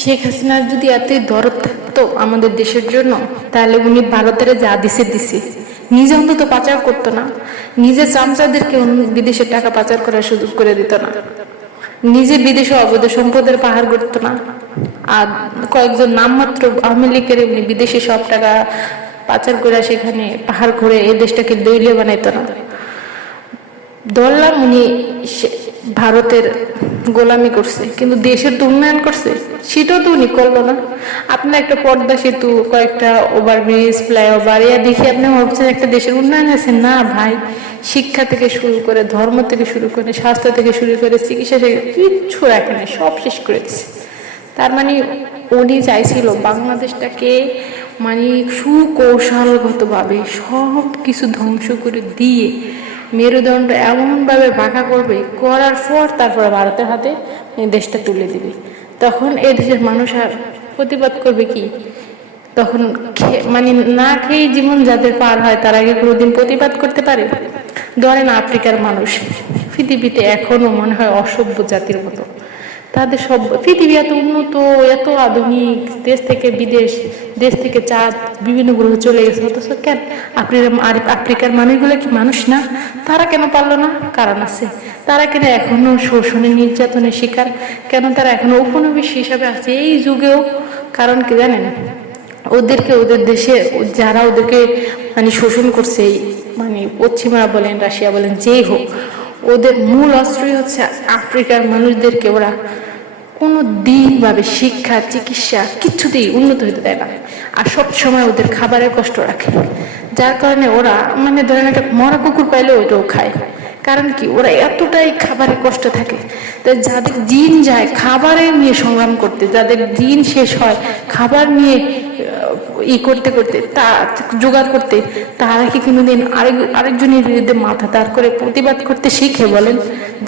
শেখ হাসিনার যদি এতই দরদ থাকতো আমাদের দেশের জন্য, তাহলে উনি ভারতের যা দিছে নিজে অন্তত পাচার করতো না, নিজে চামচাদেরকে বিদেশে টাকা পাচার করার সুযোগ করে দিত না, নিজে বিদেশে অবৈধ সম্পদের পাহাড় গড়তো না। আর কয়েকজন নামমাত্র আওয়ামী লীগের উনি বিদেশে সব টাকা পাচার করে সেখানে পাহাড় করে এই দেশটাকে দৈলীয় বানাইতো না। ধরলাম উনি ভারতের গোলামি করছে, কিন্তু দেশের তো উন্নয়ন করছে, সেটাও তো উনি করলো না। আপনার একটা পদ্মা সেতু, কয়েকটা ওভারব্রিজ, ফ্লাইওভার দেখে আপনি ভাবছেন একটা দেশের উন্নয়ন আছে? না ভাই, শিক্ষা থেকে শুরু করে, ধর্ম থেকে শুরু করে, স্বাস্থ্য থেকে শুরু করে, চিকিৎসা থেকে কিচ্ছু রাখেনি, সব শেষ করে দিচ্ছে। তার মানে উনি চাইছিল বাংলাদেশটাকে মানে সুকৌশলগতভাবে সব কিছু ধ্বংস করে দিয়ে মেরুদণ্ড এমনভাবে বাঁকা করবে, করার পর তারপরে ভারতের হাতে এই দেশটা তুলে দিবে। তখন এই দেশের মানুষ আর প্রতিবাদ করবে কি? তখন মানে না খেয়ে জীবন যাদের পার হয় তারা আগে কোনোদিন প্রতিবাদ করতে পারে? ধরেন আফ্রিকার মানুষ পৃথিবীতে এখনো মনে হয় অসভ্য জাতির মতো, তাদের সব পৃথিবী এত উন্নত, এত আধুনিক, দেশ থেকে বিদেশ, দেশ থেকে চাঁদ, বিভিন্ন গ্রহ চলে গেছে, অথচ কেন আফ্রিকার মানুষগুলো কি মানুষ না? তারা কেন পারলো না? কারণ আছে। তারা কেন এখনো শোষণে নির্যাতনের শিকার? কেন তারা এখনো উপনিবেশ হিসাবে আছে এই যুগেও? কারণ কি জানেন? ওদেরকে, ওদের দেশে যারা ওদেরকে মানে শোষণ করছে, মানে পশ্চিমারা বলেন, রাশিয়া বলেন, যেই হোক, ওদের মূল অস্ত্রই হচ্ছে আফ্রিকার মানুষদেরকে ওরা কোনো দিন ভাবে শিক্ষা, চিকিৎসা কিছুতেই উন্নত হতে দেয় না। আর সব সময় ওদের খাবারের কষ্ট রাখে, যার কারণে ওরা মানে ধরেন একটা মরা কুকুর পাইলে ওইটাও খায়। কারণ কি? ওরা এতটাই খাবারের কষ্ট থাকে। তাই যাদের দিন যায় খাবারের নিয়ে সংগ্রাম করতে, যাদের দিন শেষ হয় খাবার নিয়ে করতে করতে, তা জোগাড় করতে, তারা কি কোনোদিন আরেকজনের বিরুদ্ধে মাথা দাঁড় করে প্রতিবাদ করতে শিখে? বলেন,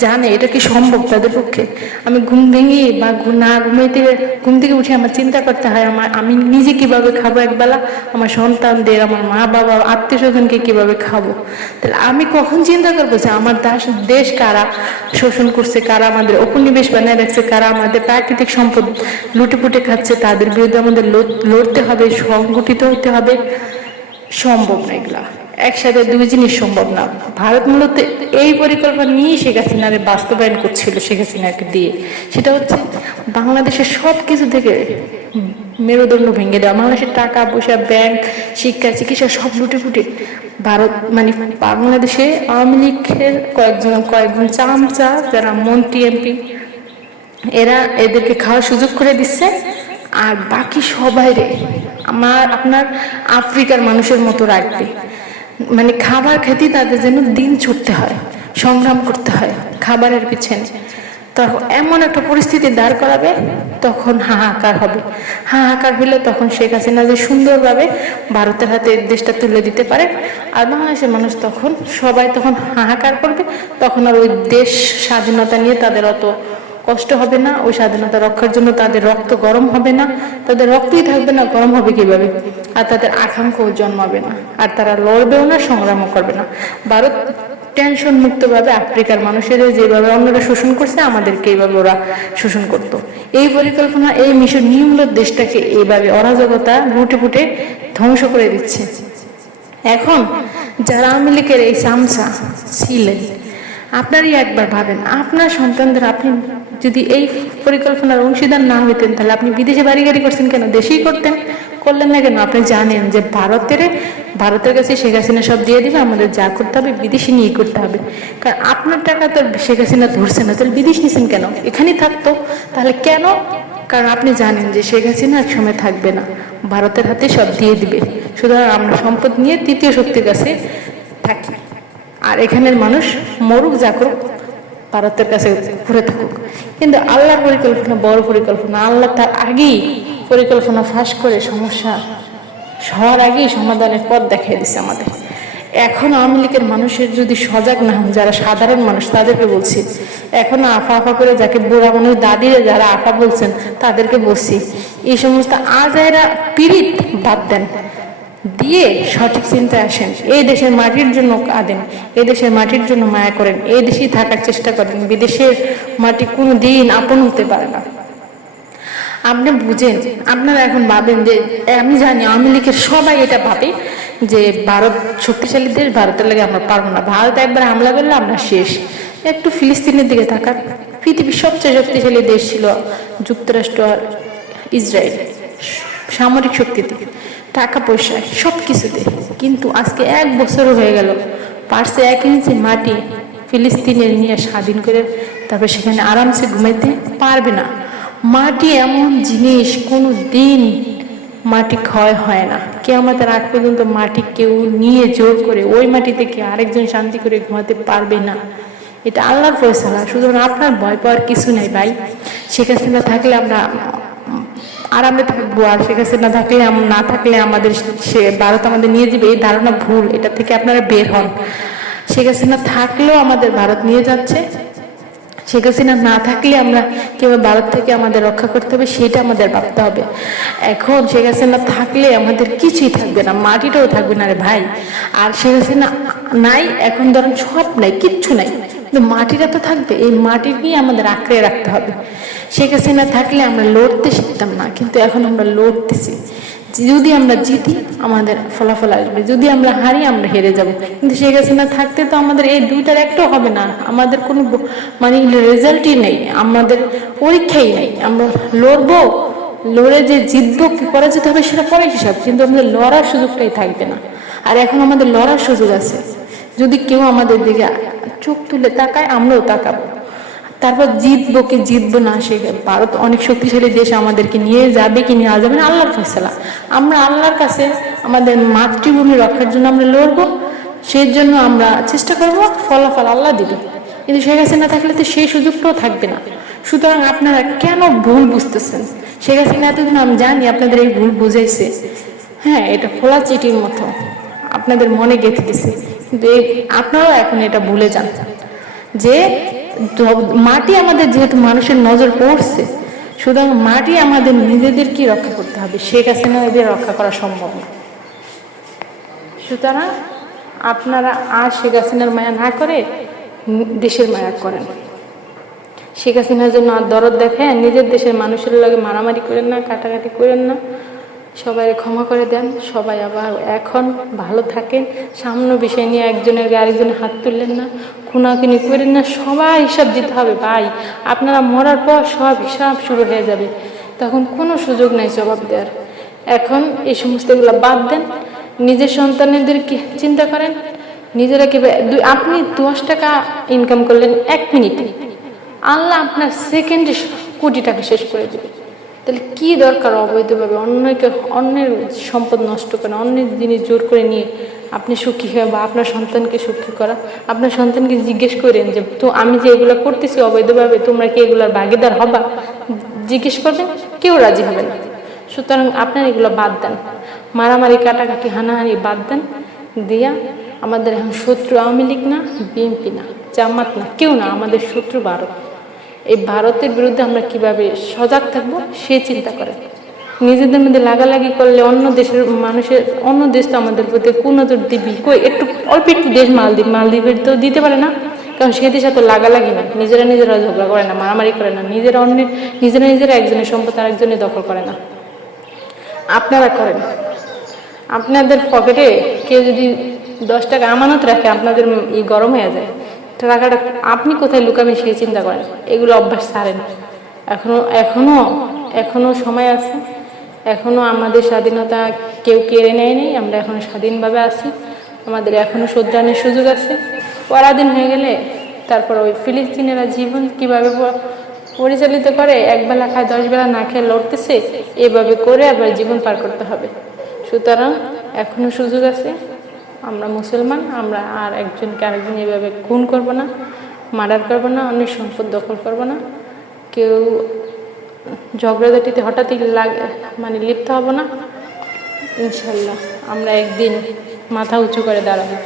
জানে এটা কি সম্ভব তাদের পক্ষে? আমি ঘুম ভেঙে বা না ঘুমাইতে, ঘুম থেকে উঠে আমার চিন্তা করতে হয় আমি নিজে কিভাবে খাবো একবেলা, আমার সন্তানদের, আমার মা বাবা, আত্মীয় স্বজনকে কিভাবে খাবো। তাহলে আমি কখন চিন্তা করবো যে আমার দেশ কারা শোষণ করছে, কারা আমাদের উপনিবেশ বানায় রাখছে, কারা আমাদের প্রাকৃতিক সম্পদ লুটেপুটে খাচ্ছে, তাদের বিরুদ্ধে আমাদের লড়তে হবে, সংগঠিত হতে হবে? সম্ভব না, এগুলা একসাথে দুই জিনিস সম্ভব না। ভারত মূলত এই পরিকল্পনা নিয়ে শেখ হাসিনারে বাস্তবায়ন করছিল, শেখ হাসিনাকে দিয়ে। সেটা হচ্ছে বাংলাদেশের সব কিছু থেকে মেরুদণ্ড ভেঙে দেওয়া, বাংলাদেশের টাকা পয়সা, ব্যাংক, শিক্ষা, চিকিৎসা সব লুটেপুটে ভারত মানে বাংলাদেশে আওয়ামী লীগের কয়েকজন চামচা যারা মন্ত্রী, এমপি, এদেরকে খাওয়ার সুযোগ করে দিচ্ছে। আর বাকি সবাই আপনার আফ্রিকার মানুষের মতো রাখবে, মানে খাবার খেতে তাদের যেন দিন ছুটতে হয়, সংগ্রাম করতে হয় খাবারের পিছনে। তখন এমন একটা পরিস্থিতি দাঁড় করাবে, তখন হাহাকার হবে। হাহাকার হলে তখন শেখ হাসিনা যে সুন্দরভাবে ভারতের হাতে দেশটা তুলে দিতে পারে, আর বাংলাদেশের মানুষ তখন সবাই তখন হাহাকার করবে। তখন আর ওই দেশ স্বাধীনতা নিয়ে তাদের অত কষ্ট হবে না, ওই স্বাধীনতা রক্ষার জন্য তাদের রক্ত গরম হবে না, তাদের রক্তই থাকবে না, গরম হবে কিভাবে? আর তাদের আকাঙ্ক্ষাও জন্মাবে না, আর তারা লড়বেও না, সংগ্রামও করবে না। ভারত টেনশন মুক্ত ভাবে আফ্রিকার মানুষের যেভাবে অন্যরা শোষণ করছে, আমাদেরকে এইভাবে ওরা শোষণ করত। এই পরিকল্পনা, এই মিশন নিয়মূল দেশটাকে এইভাবে অরাজকতা লুটে পুটে ধ্বংস করে দিচ্ছে। এখন যারা আওয়ামী লীগের এই চামচা ছিলেন, আপনারই একবার ভাবেন, আপনার সন্তানদের আপনি যদি এই পরিকল্পনার অংশীদার না হইতেন, তাহলে আপনি বিদেশে বাড়ি গাড়ি করছেন কেন? দেশেই করতেন, করলেন না কেন? আপনি জানেন যে ভারতের কাছে শেখ হাসিনা সব দিয়ে দিবে, আমাদের যা করতে হবে বিদেশে নিয়ে করতে হবে। কারণ আপনার টাকা তো শেখ হাসিনা ধরছে না, তাহলে বিদেশ নিয়েছেন কেন? এখানেই থাকতো। তাহলে কেন? কারণ আপনি জানেন যে শেখ হাসিনা এক সময় থাকবে না, ভারতের হাতে সব দিয়ে দিবে। সুতরাং আমরা সম্পদ নিয়ে তৃতীয় শক্তির কাছে থাকি, আর এখানের মানুষ মরুক, যা করুক, ভারতের কাছে ঘুরে থাকুক। কিন্তু আল্লাহর পরিকল্পনা বড় পরিকল্পনা। আল্লাহ তার আগেই পরিকল্পনা ফাঁস করে সমস্যা হওয়ার আগেই সমাধানের পথ দেখিয়ে দিচ্ছে আমাদের। এখন আওয়ামী লীগের মানুষের যদি সজাগ না হন, যারা সাধারণ মানুষ, তাদেরকে বলছি, এখন আফা আফা করে যাকে বুড়া মানুষ দাদিরা যারা আফা বলছেন তাদেরকে বলছি, এই সমস্ত আজাইরা পীড়িত বাদ দেন, দিয়ে সঠিক চিন্তায় আসেন। এই দেশের মাটির জন্য কাঁদেন, এই দেশের মাটির জন্য মায়া করেন, এই দেশেই থাকার চেষ্টা করেন। বিদেশের মাটি কোনো দিন আপন হতে পারে না। আপনি বুঝেন, আপনারা এখন ভাবেন যে আমি জানি আওয়ামী লীগের সবাই এটা ভাবে যে ভারত শক্তিশালী দেশ, ভারতের লাগে আমরা পারবো না, ভারত একবার হামলা করলে আমরা শেষ। একটু ফিলিস্তিনের দিকে তাকান, পৃথিবীর সবচেয়ে শক্তিশালী দেশ ছিল যুক্তরাষ্ট্র আর ইসরায়েল, সামরিক শক্তিতে, টাকা পয়সায়, সব কিছুতে। কিন্তু আজকে 1 বছরও হয়ে গেল, পারছে 1 ইঞ্চি মাটি ফিলিস্তিনের নিয়ে স্বাধীন করে তারপর সেখানে আরামসে ঘুমাইতে পারবে না। মাটি এমন জিনিস, কোনো দিন মাটি ক্ষয় হয় না, কিয়ামতের আগ পর্যন্ত মাটি কেউ নিয়ে জোর করে ওই মাটি থেকে আরেকজন শান্তি করে ঘুমাতে পারবে না। এটা আল্লাহর ফয়সালা, সুতরাং আপনার ভয় পাওয়ার কিছু নাই ভাই। শেখ হাসিনা থাকলে আমরা আরামে থাকবো, আর শেখ হাসিনা থাকলে না থাকলে আমাদের সে ভারত আমাদের নিয়ে যাবে, এই ধারণা ভুল, এটা থেকে আপনারা বের হন। শেখ হাসিনা থাকলেও আমাদের ভারত নিয়ে যাচ্ছে, শেখ হাসিনা না থাকলে আমরা কিভাবে ভারত থেকে আমাদের রক্ষা করতে হবে সেটা আমাদের ভাবতে হবে। এখন শেখ হাসিনা থাকলে আমাদের কিছুই থাকবে না, মাটিটাও থাকবে না রে ভাই। আর শেখ হাসিনা নাই, এখন ধরেন সব নাই, কিচ্ছু নাই, কিন্তু মাটিটা তো থাকবে, এই মাটি নিয়ে আমাদের আঁকড়ে রাখতে হবে। শেখ হাসিনা থাকলে আমরা লড়তে শিখতাম না, কিন্তু এখন আমরা লড়তেছি। যদি আমরা জিতি আমাদের ফলাফল আসবে, যদি আমরা হারি আমরা হেরে যাব। কিন্তু শেখ হাসিনা থাকতে তো আমাদের এই দুইটার একটাও হবে না, আমাদের কোনো মানে রেজাল্টই নেই, আমাদের পরীক্ষাই নেই। আমরা লড়বো, লড়ে যে জিতবো কি পরাজিত হবে সেটা পরে হিসাব, কিন্তু আমাদের লড়ার সুযোগটাই থাকবে না। আর এখন আমাদের লড়ার সুযোগ আছে, যদি কেউ আমাদের দিকে চোখ তুলে তাকায় আমরাও তাকাবো। তারপর জিতবো কি জিতবো না, সে ভারত অনেক শক্তিশালী দেশ, আমাদেরকে নিয়ে যাবে কি নিয়ে যাবে না আল্লাহর ফয়সালা। আমরা আল্লাহর কাছে আমাদের মাতৃভূমি রক্ষার জন্য আমরা লড়বো, সেই জন্য আমরা চেষ্টা করবো, ফলাফল আল্লাহ দিবে। কিন্তু শেখ হাসিনা থাকলে তো সেই সুযোগটাও থাকবে না। সুতরাং আপনারা কেন ভুল বুঝতেছেন? শেখ হাসিনা এতদিন আমি জানি আপনাদের এই ভুল বুঝাইছে, হ্যাঁ এটা খোলা চিঠির মতো আপনাদের মনে গেঁথে দিছে, কিন্তু আপনারাও এখন এটা ভুলে যান যে মাটি আমাদের যেহেতু মানুষের নজর পড়ছে, সুতরাং মাটি আমাদের নিজেদেরকে রক্ষা করতে হবে, শেখ হাসিনা এদের রক্ষা করা সম্ভব না। সুতরাং আপনারা আর শেখ হাসিনার মায়া না করে দেশের মায়া করেন। শেখ হাসিনার জন্য আর দরদ দেখেন, নিজের দেশের মানুষের লগে মারামারি করেন না, কাটাকাটি করেন না, সবাই ক্ষমা করে দেন, সবাই আবার এখন ভালো থাকেন। সামান্য বিষয় নিয়ে একজনের আরেকজনের হাত তুললেন না, খুনাখুনি করেন না, সবাই হিসাব দিতে হবে ভাই। আপনারা মরার পর সব হিসাব শুরু হয়ে যাবে, তখন কোনো সুযোগ নেই জবাব দেওয়ার। এখন এই সমস্তগুলো বাদ দেন, নিজের সন্তানদেরকে চিন্তা করেন। নিজেরা কি আপনি 10 টাকা ইনকাম করলেন 1 মিনিটে, আল্লাহ আপনার সেকেন্ডে কোটি টাকা শেষ করে দেবে। তাহলে কি দরকার অবৈধভাবে অন্যের সম্পদ নষ্ট করা, অন্যের জিনিস জোর করে নিয়ে আপনি সুখী হয়ে বা আপনার সন্তানকে সুখী করা? আপনার সন্তানকে জিজ্ঞেস করেন যে তো আমি যে এগুলো করতেছি অবৈধভাবে, তোমরা কি এগুলোর ভাগিদার হবা? জিজ্ঞেস করবেন, কেউ রাজি হবে না। সুতরাং আপনার এগুলো বাদ দেন, মারামারি কাটাকাটি হানাহানি বাদ দেন, দিয়া আমাদের এখন শত্রু আওয়ামী লীগ না, বিএনপি না, জামাত না, কেউ না, আমাদের শত্রু ভারত। এই ভারতের বিরুদ্ধে আমরা কিভাবে সজাগ থাকবো সে চিন্তা করেন। নিজেদের মধ্যে লাগালাগি করলে অন্য দেশের মানুষের, অন্য দেশ তো আমাদের প্রতি কোন নজর দিবি? কই একটু অল্প একটু দেশ মালদ্বীপের তো দিতে পারে না, কারণ সে দেশে তো লাগালাগি না, নিজেরা ঝগড়া করে না, মারামারি করে না, নিজেরা একজনের সম্পদ আরেকজনের দখল করে না। আপনারা করেন। আপনাদের পকেটে কেউ যদি 10 টাকা আমানত রাখে, আপনাদের গরম হয়ে যায়, টাকাটা আপনি কোথায় লুকাবেন সেই চিন্তা করেন। এগুলো অভ্যাস ছাড়েন। এখনো সময় আছে, এখনো আমাদের স্বাধীনতা কেউ কেড়ে নেয়নি, আমরা এখনো স্বাধীনভাবে আছি, আমাদের এখনো শুধরানোর সুযোগ আছে। পরাধীন হয়ে গেলে তারপর ওই ফিলিস্তিনেরা জীবন কিভাবে পরিচালিত করে, 1 বেলা খায় 10 বেলা না খেয়ে লড়তেছে, এভাবে করে আবার জীবন পার করতে হবে। সুতরাং এখনো সুযোগ আছে, আমরা মুসলমান, আমরা আর একজনকে আরেকজন এভাবে খুন করব না, মার্ডার করব না, অন্যের সম্পদ দখল করব না, কেউ ঝগড়াঝাটিতে হঠাৎই লিপ্ত হব না। ইনশাল্লাহ আমরা একদিন মাথা উঁচু করে দাঁড়াবো।